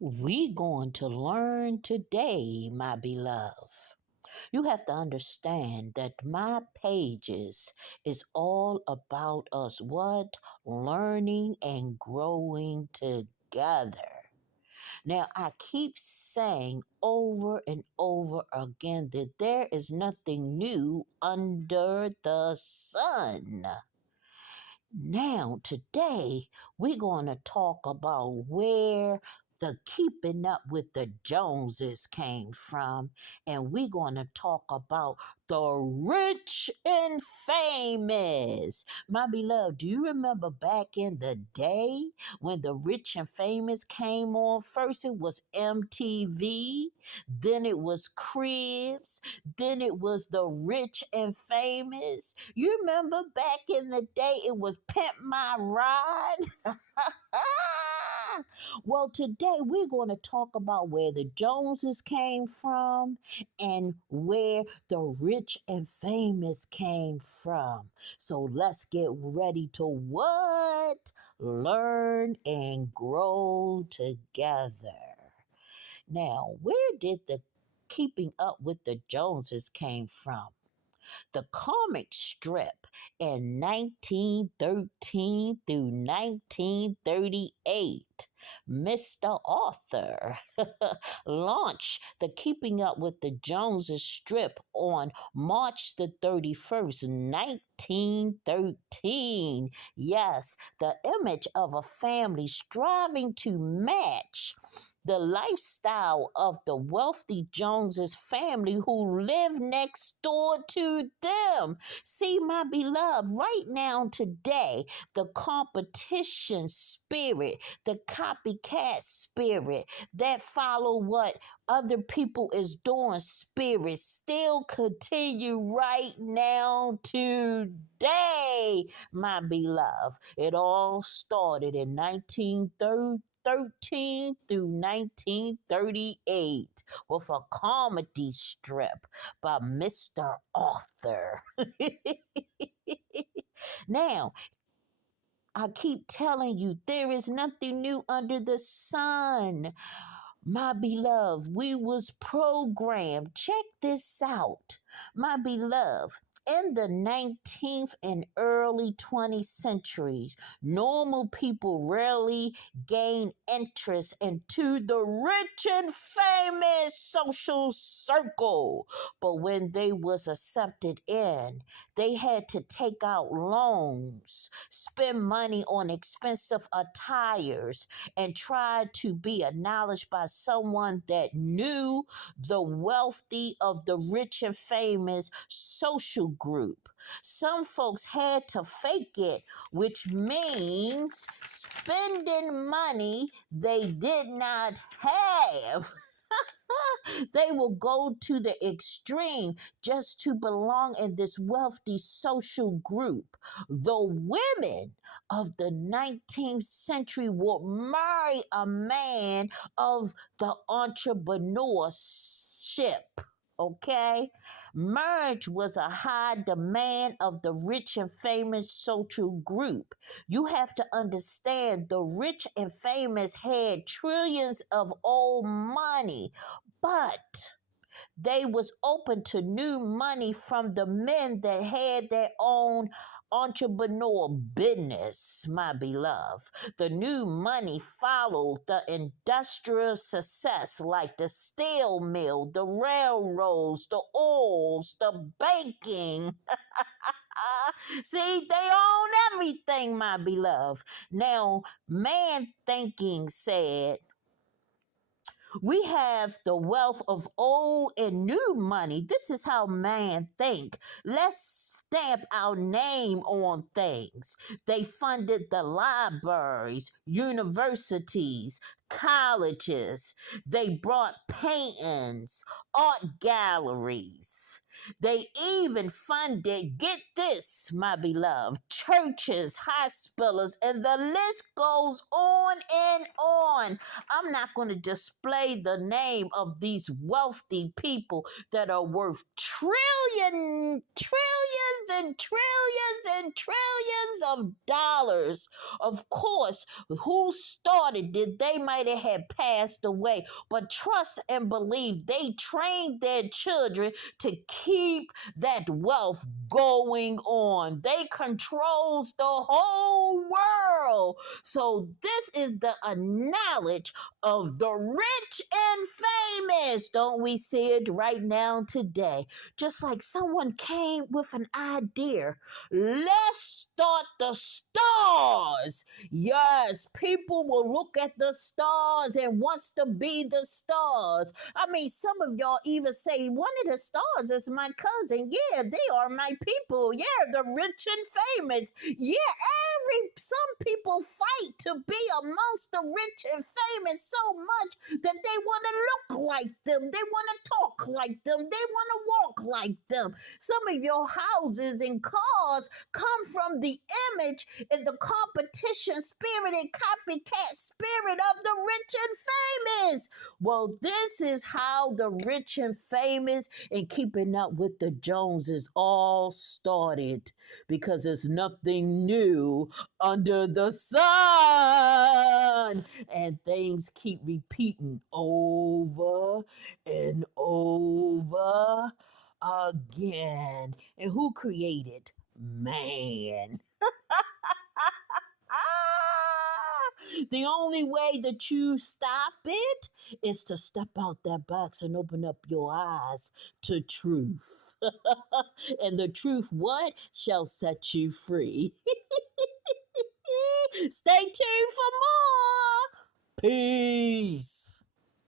We going to learn today, my beloved. You have to understand that my pages is all about us what? Learning and growing together. Now, I keep saying over and over again that there is nothing new under the sun. Now, today, we're going to talk about where the keeping up with the Joneses came from, and we're going to talk about the rich and famous. My beloved, do you remember back in the day when the rich and famous came on? First, it was MTV, then it was Cribs, then it was the rich and famous. You remember back in the day, it was Pimp My Ride? Well, today we're going to talk about where the Joneses came from and where the rich and famous came from. So let's get ready to what? Learn and grow together. Now, where did the keeping up with the Joneses came from? The comic strip in 1913 through 1938. Mr. Author launched the Keeping Up with the Joneses strip on March the 31st, 1913. Yes, the image of a family striving to match the lifestyle of the wealthy Joneses family who live next door to them. See, my beloved, right now, today, the competition spirit, the copycat spirit that follow what other people is doing spirit still continue right now today, my beloved. It all started in 1930. 13 through 1938 with a comedy strip by Mr. Author. Now, I keep telling you, there is nothing new under the sun. My beloved, we was programmed. Check this out. My beloved, in the 19th and early 20th centuries, normal people rarely gained interest into the rich and famous social circle. But when they was accepted in, they had to take out loans, spend money on expensive attires, and try to be acknowledged by someone that knew the wealthy of the rich and famous social group. Some folks had to fake it, which means spending money they did not have. They will go to the extreme just to belong in this wealthy social group. The women of the 19th century would marry a man of the entrepreneurship. Okay? Marriage was a high demand of the rich and famous social group. You have to understand the rich and famous had trillions of old money, but they was open to new money from the men that had their own entrepreneur business, my beloved. The new money followed the industrial success like the steel mill, the railroads, the oils, the baking. See, they own everything, my beloved. Now, man thinking said, we have the wealth of old and new money. This is how man think. Let's stamp our name on things. They funded the libraries, universities, colleges. They brought paintings, art galleries. They even funded, get this, my beloved, churches, hospitals, and the list goes on and on. I'm not going to display the name of these wealthy people that are worth trillions and trillions and trillions of dollars. Of course, who started it? They might have had passed away, but trust and believe they trained their children to keep that wealth going on. They controls the whole world. So this is the knowledge of the rich and famous. Don't we see it right now today? Just like someone came with an idea. Let's start the stars. Yes, people will look at the stars and wants to be the stars. I mean, some of y'all even say one of the stars is my cousin. Yeah, they are my people. Yeah, the rich and famous. Yeah, some people fight to be amongst the rich and famous so much that they want to look like them. They want to talk like them. They want to walk like them. Some of your houses and cars come from the image and the competition spirit and copycat spirit of the rich and famous. Well, this is how the rich and famous and keeping up with the Joneses all started, because there's nothing new under the sun. And things keep repeating over and over again. And who created? Man. The only way that you stop it is to step out that box and open up your eyes to truth. And the truth, what? Shall set you free. Stay tuned for more. Peace.